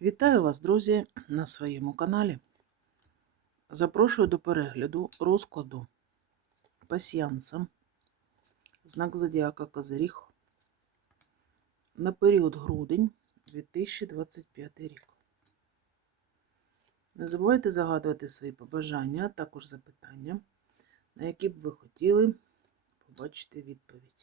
Вітаю вас, друзі, на своєму каналі. Запрошую до перегляду розкладу пасіянцем знак Зодіака Козиріг на період грудень 2025 рік. Не забувайте загадувати свої побажання, а також запитання, на які б ви хотіли побачити відповідь.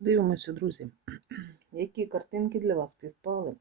Дивимося, друзі, які картинки для вас співпали.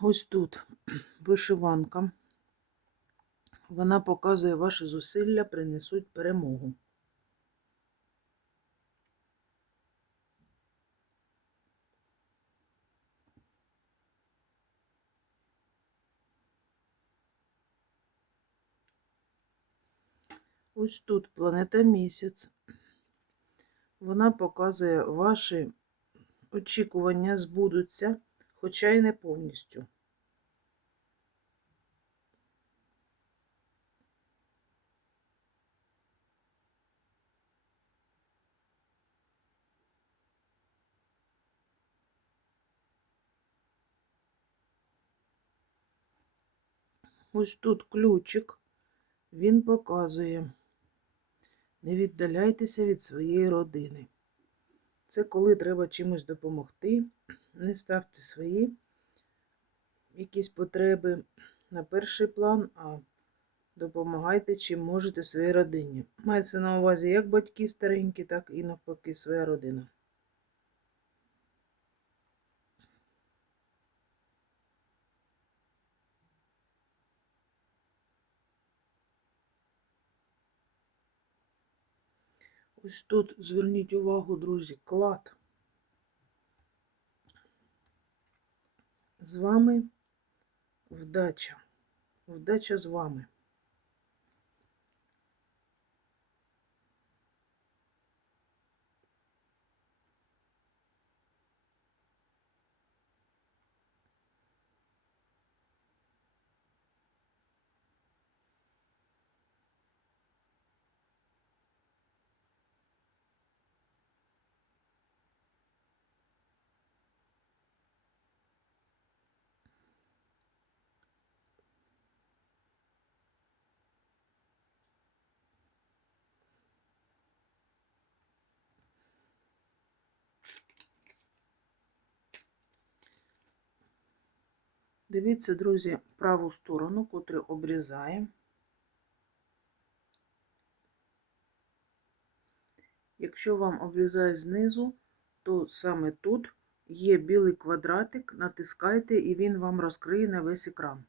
Ось тут вишиванка. Вона показує, ваші зусилля принесуть перемогу. Ось тут планета місяць. Вона показує, ваші очікування збудуться, хоча й не повністю. Ось тут ключик, він показує. Не віддаляйтеся від своєї родини. Це коли треба чимось допомогти. Не ставте свої якісь потреби на перший план, а допомагайте чим можете своїй родині. Мається на увазі як батьки старенькі, так і навпаки своя родина. Ось тут зверніть увагу, друзі, клад. З вами вдача. Вдача з вами. Дивіться, друзі, праву сторону, котру обрізає. Якщо вам обрізає знизу, то саме тут є білий квадратик, натискайте і він вам розкриє на весь екран.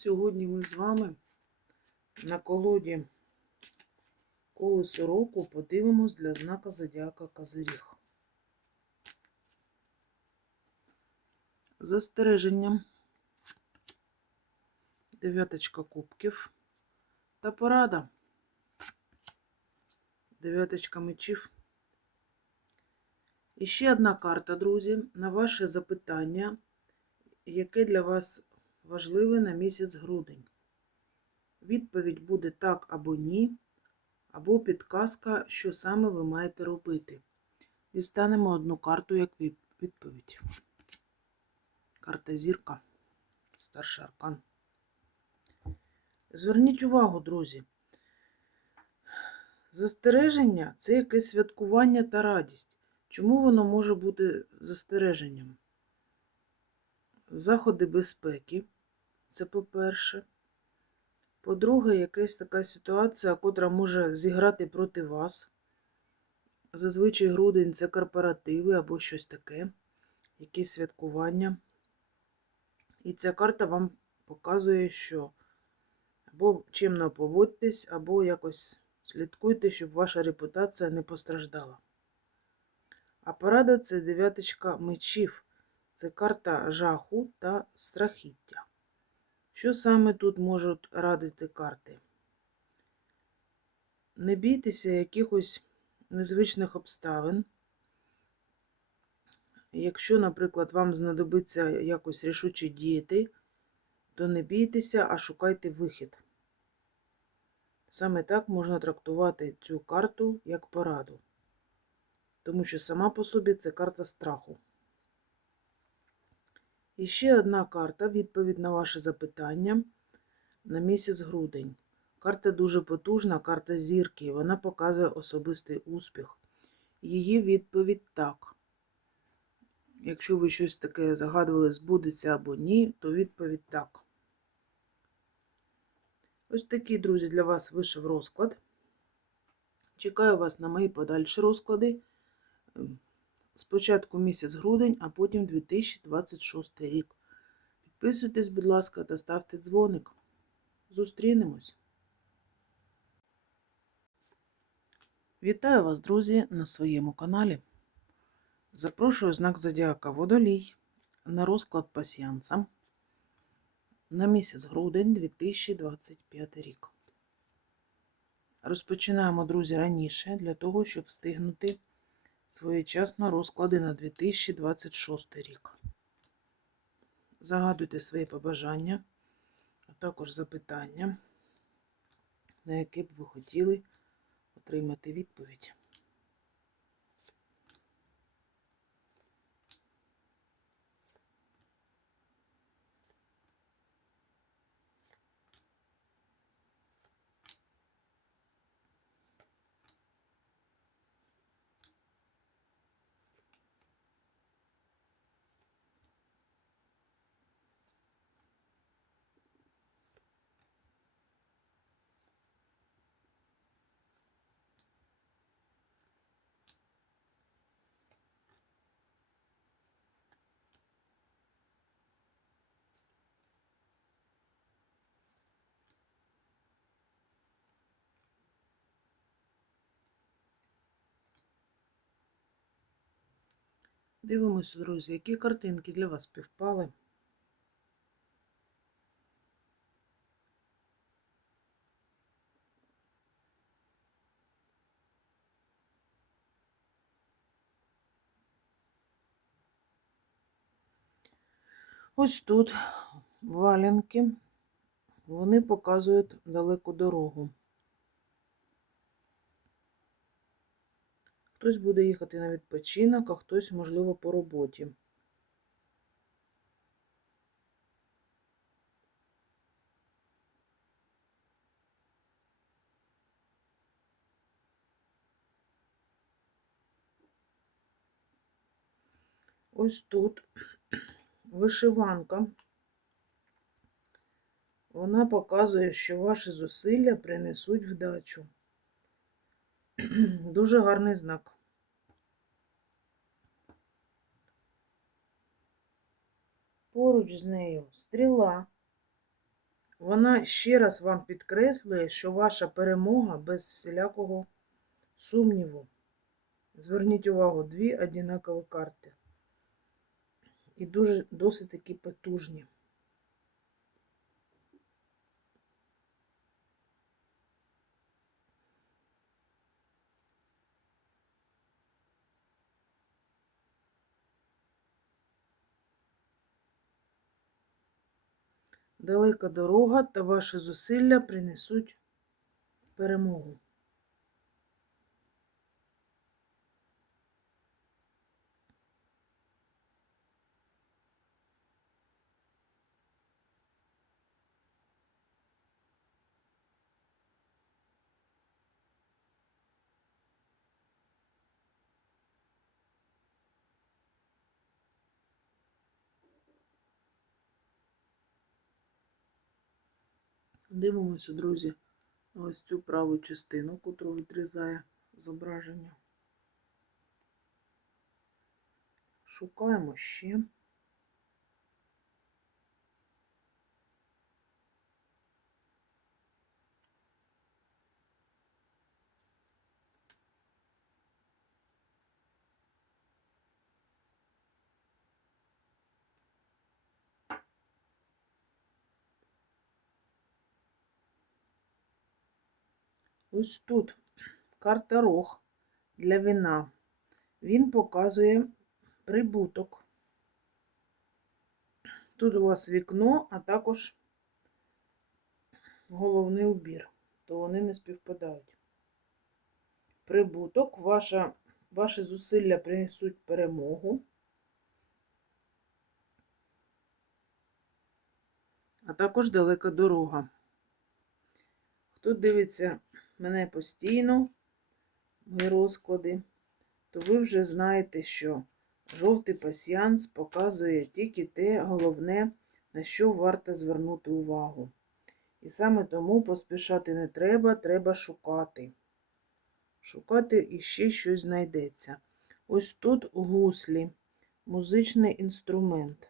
Сьогодні ми з вами на колоді колесо року подивимось для знака Зодіака Козиріг. Застереженням, дев'яточка кубків та порада, дев'яточка мечів. І ще одна карта, друзі, на ваше запитання, яке для вас важливе на місяць грудень. Відповідь буде так або ні, або підказка, що саме ви маєте робити. Дістанемо одну карту як відповідь. Карта зірка. Старший аркан. Зверніть увагу, друзі. Застереження це якесь святкування та радість. Чому воно може бути застереженням? Заходи безпеки, це по-перше. По-друге, якась така ситуація, котра може зіграти проти вас. Зазвичай грудень це корпоративи або щось таке, якісь святкування. І ця карта вам показує, що або чимно поводьтесь, або якось слідкуйте, щоб ваша репутація не постраждала. А порада це дев'яточка мечів. Це карта жаху та страхіття. Що саме тут можуть радити карти? Не бійтеся якихось незвичних обставин. Якщо, наприклад, вам знадобиться якось рішуче діяти, то не бійтеся, а шукайте вихід. Саме так можна трактувати цю карту як пораду, тому що сама по собі це карта страху. І ще одна карта відповідь на ваше запитання на місяць грудень. Карта дуже потужна, карта зірки, вона показує особистий успіх. Її відповідь так. Якщо ви щось таке загадували, збудеться або ні, то відповідь так. Ось такий, друзі, для вас вийшов розклад. Чекаю вас на мої подальші розклади. Спочатку місяць грудень, а потім 2026 рік. Підписуйтесь, будь ласка, та ставте дзвоник. Зустрінемось. Вітаю вас, друзі, на своєму каналі. Запрошую знак Зодіака Водолій на розклад пасіянцам на місяць грудень 2025 рік. Розпочинаємо, друзі, раніше для того, щоб встигнути своєчасно розклади на 2026 рік. Загадуйте свої побажання, а також запитання, на які б ви хотіли отримати відповідь. Дивимося, друзі, які картинки для вас співпали. Ось тут валянки, вони показують далеку дорогу. Хтось буде їхати на відпочинок, а хтось, можливо, по роботі. Ось тут вишиванка. Вона показує, що ваші зусилля принесуть вдачу. Дуже гарний знак. Поруч з нею стріла. Вона ще раз вам підкреслює, що ваша перемога без всілякого сумніву. Зверніть увагу, дві однакові карти. І дуже досить такі потужні. Далека дорога та ваші зусилля принесуть перемогу. Дивимося, друзі, ось цю праву частину, котру відрізає зображення. Шукаємо ще. Ось тут карта рог для вина. Він показує прибуток. Тут у вас вікно, а також головний убір, то вони не співпадають. Прибуток, ваша, ваші зусилля принесуть перемогу. А також далека дорога. Хто дивиться мене постійно, мої розклади, то ви вже знаєте, що жовтий пасіянс показує тільки те головне, на що варто звернути увагу. І саме тому поспішати не треба, треба шукати. Шукати і ще щось знайдеться. Ось тут гуслі, музичний інструмент.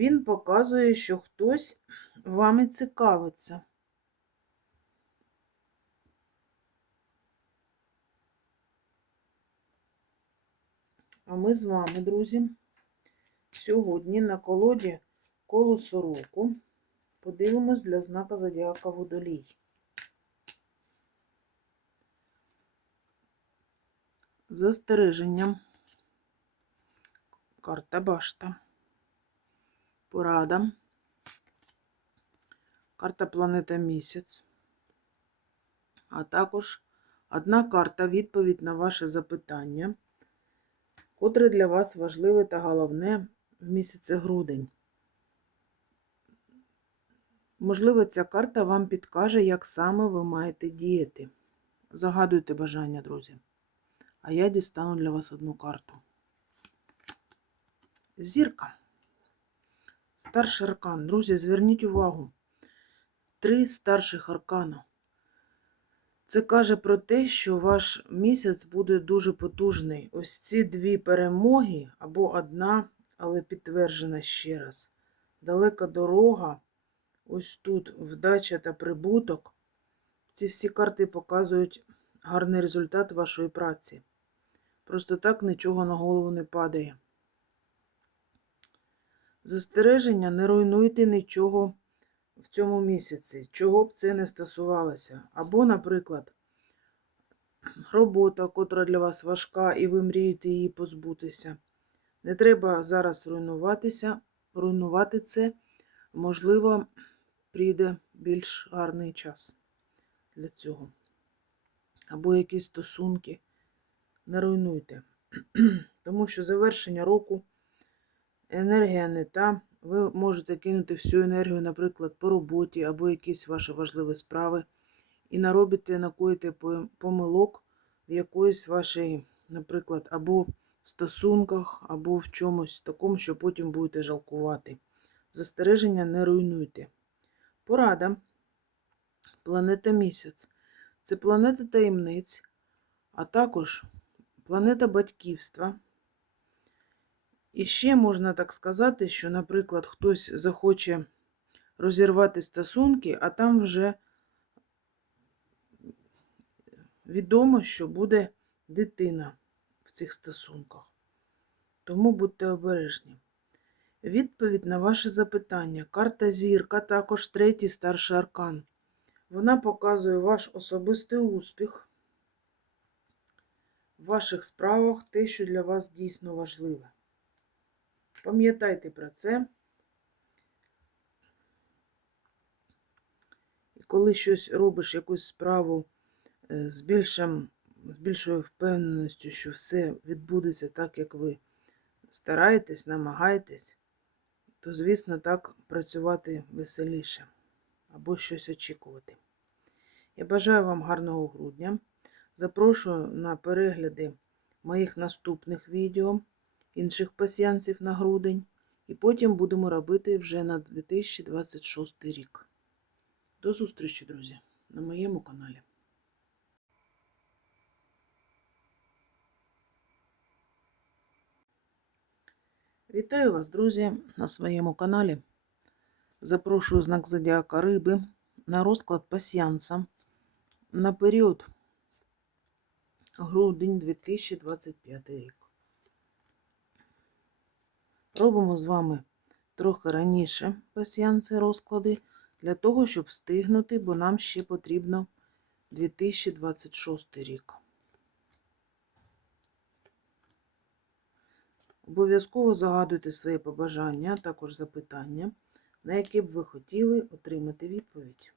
Він показує, що хтось вами цікавиться. А ми з вами, друзі, сьогодні на колоді колесо року подивимось для знака Зодіака Водолій. Застереження. Карта башта. Порада. Карта планета місяць. А також одна карта відповідь на ваше запитання, котре для вас важливе та головне в місяці грудень. Можливо, ця карта вам підкаже, як саме ви маєте діяти. Загадуйте бажання, друзі. А я дістану для вас одну карту. Зірка. Старший аркан. Друзі, зверніть увагу. Три старших аркана. Це каже про те, що ваш місяць буде дуже потужний. Ось ці дві перемоги або одна, але підтверджена ще раз. Далека дорога, ось тут вдача та прибуток. Ці всі карти показують гарний результат вашої праці. Просто так нічого на голову не падає. Застереження не руйнуйте нічого в цьому місяці, чого б це не стосувалося. Або, наприклад, робота, котра для вас важка, і ви мрієте її позбутися. Не треба зараз руйнуватися, руйнувати це, можливо, прийде більш гарний час для цього. Або якісь стосунки. Не руйнуйте. Тому що завершення року енергія не та. Ви можете кинути всю енергію, наприклад, по роботі або якісь ваші важливі справи, і наробите, накоїте помилок в якоїсь вашій, наприклад, або в стосунках, або в чомусь такому, що потім будете жалкувати. Застереження не руйнуйте. Порада. Планета місяць. Це планета таємниць, а також планета батьківства. І ще можна так сказати, що, наприклад, хтось захоче розірвати стосунки, а там вже відомо, що буде дитина в цих стосунках. Тому будьте обережні. Відповідь на ваше запитання. Карта зірка, також третій старший аркан. Вона показує ваш особистий успіх в ваших справах, те, що для вас дійсно важливе. Пам'ятайте про це. І коли щось робиш, якусь справу е, з, більшим, з більшою впевненістю, що все відбудеться так, як ви стараєтесь, намагаєтесь, то, звісно, так працювати веселіше або щось очікувати. Я бажаю вам гарного грудня. Запрошую на перегляди моїх наступних відео інших пасіянців на грудень. І потім будемо робити вже на 2026 рік. До зустрічі, друзі, на моєму каналі. Вітаю вас, друзі, на своєму каналі. Запрошую знак Зодіака Риби на розклад пасіянса на період грудень 2025 рік. Робимо з вами трохи раніше пасіянці розклади для того, щоб встигнути, бо нам ще потрібно 2026 рік. Обов'язково загадуйте свої побажання, а також запитання, на які б ви хотіли отримати відповідь.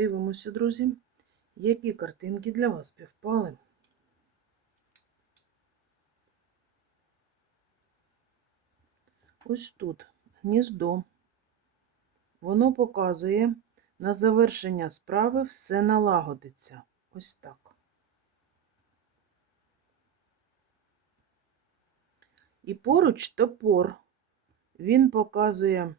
Дивимося, друзі, які картинки для вас співпали. Ось тут гніздо. Воно показує, на завершення справи все налагодиться. Ось так. І поруч топор. Він показує,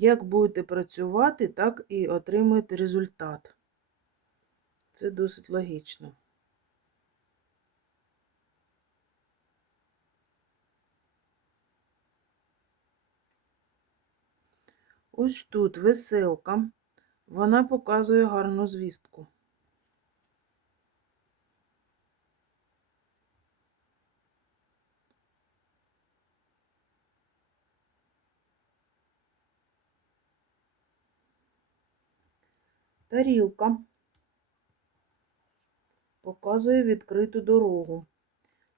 як будете працювати, так і отримаєте результат. Це досить логічно. Ось тут веселка. Вона показує гарну звістку. Тарілка показує відкриту дорогу.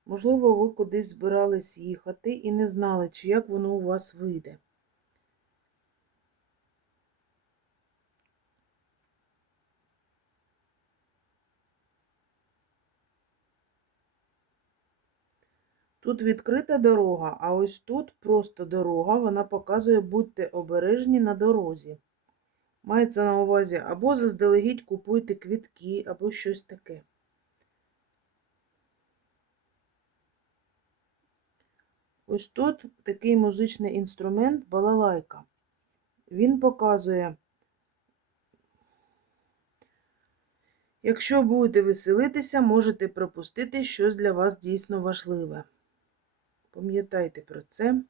Можливо, ви кудись збирались їхати і не знали, чи як воно у вас вийде. Тут відкрита дорога, а ось тут просто дорога, вона показує, будьте обережні на дорозі. Мається на увазі або заздалегідь купуйте квітки, або щось таке. Ось тут такий музичний інструмент балалайка. Він показує, якщо будете веселитися, можете пропустити щось для вас дійсно важливе. Пам'ятайте про це.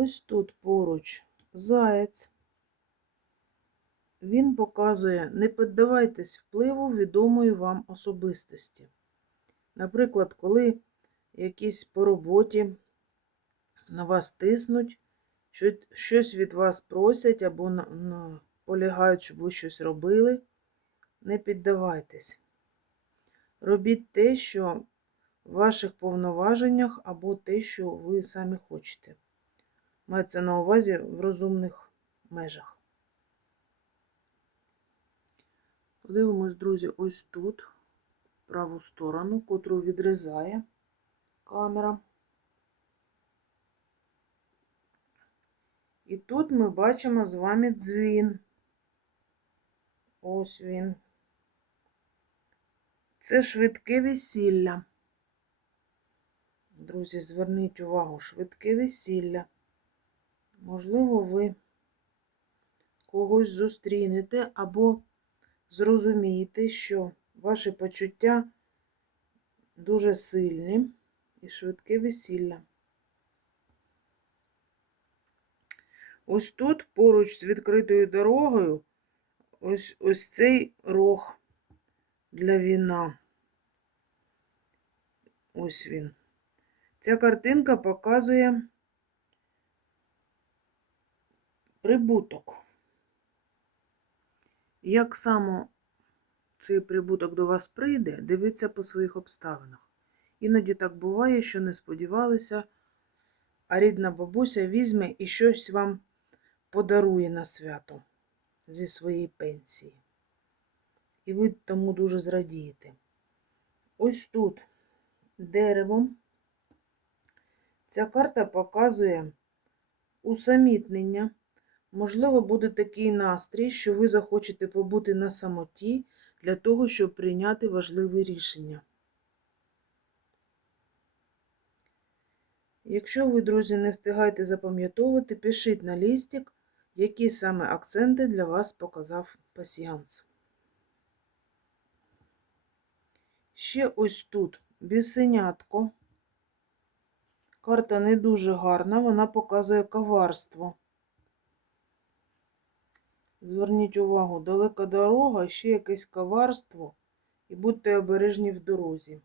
Ось тут поруч заєць. Він показує, не піддавайтесь впливу відомої вам особистості. Наприклад, коли якісь по роботі на вас тиснуть, щось від вас просять або наполягають, щоб ви щось робили, не піддавайтесь. Робіть те, що в ваших повноваженнях, або те, що ви самі хочете. Мається на увазі в розумних межах. Подивимось, друзі, ось тут праву сторону, котру відрізає камера. І тут ми бачимо з вами дзвін. Ось він. Це швидке весілля. Друзі, зверніть увагу, швидке весілля. Можливо, ви когось зустрінете або зрозумієте, що ваші почуття дуже сильні і швидке весілля. Ось тут, поруч з відкритою дорогою, ось ось цей рог для віна. Ось він. Ця картинка показує прибуток. Як само цей прибуток до вас прийде, дивіться по своїх обставинах. Іноді так буває, що не сподівалися, а рідна бабуся візьме і щось вам подарує на свято зі своєї пенсії. І ви тому дуже зрадієте. Ось тут деревом ця карта показує усамітнення. Можливо, буде такий настрій, що ви захочете побути на самоті для того, щоб прийняти важливе рішення. Якщо ви, друзі, не встигаєте запам'ятовувати, пишіть на лістик, які саме акценти для вас показав пасіянс. Ще ось тут бісенятко. Карта не дуже гарна, вона показує коварство. Зверніть увагу, далека дорога, ще якесь коварство, і будьте обережні в дорозі.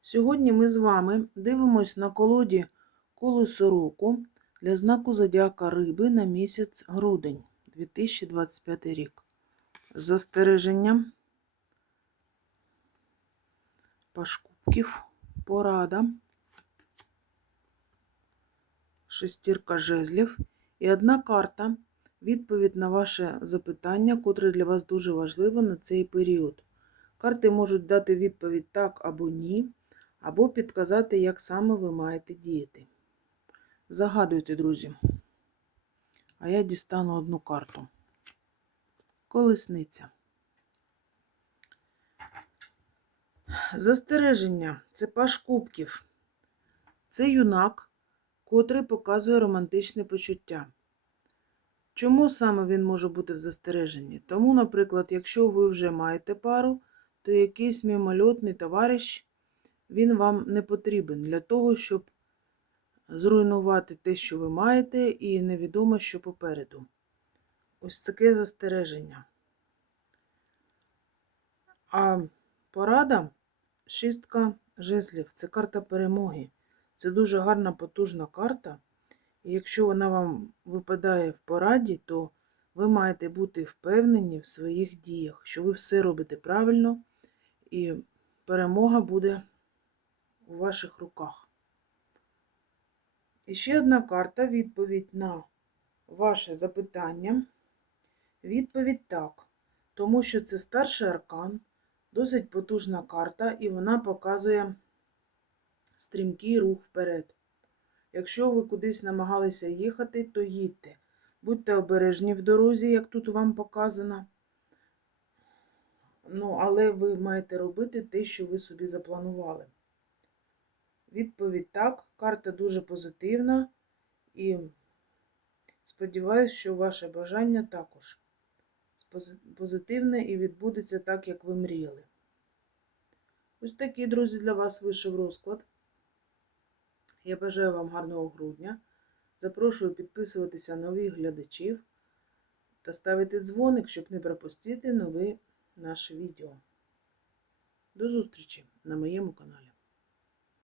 Сьогодні ми з вами дивимось на колоді колесо року для знаку зодіака Риби на місяць грудень 2025 рік. Застереження пашкубків, порада, шестірка жезлів і одна карта відповідь на ваше запитання, котре для вас дуже важливо на цей період. Карти можуть дати відповідь так або ні, або підказати, як саме ви маєте діяти. Загадуйте, друзі. А я дістану одну карту. Колесниця. Застереження це паш кубків. Це юнак, котрий показує романтичне почуття. Чому саме він може бути в застереженні? Тому, наприклад, якщо ви вже маєте пару, то якийсь мимольотний товариш, він вам не потрібен для того, щоб зруйнувати те, що ви маєте, і невідомо, що попереду. Ось таке застереження. А порада шістка жезлів це карта перемоги. Це дуже гарна, потужна карта. І якщо вона вам випадає в пораді, то ви маєте бути впевнені в своїх діях, що ви все робите правильно, і перемога буде у ваших руках. І ще одна карта відповідь на ваше запитання. Відповідь так, тому що це старший аркан, досить потужна карта, і вона показує стрімкий рух вперед. Якщо ви кудись намагалися їхати, то їдьте. Будьте обережні в дорозі, як тут вам показано. Ну, але ви маєте робити те, що ви собі запланували. Відповідь так, карта дуже позитивна і сподіваюся, що ваше бажання також позитивне і відбудеться так, як ви мріяли. Ось такий, друзі, для вас вийшов розклад. Я бажаю вам гарного грудня. Запрошую підписуватися нових глядачів та ставити дзвоник, щоб не пропустити нові наші відео. До зустрічі на моєму каналі.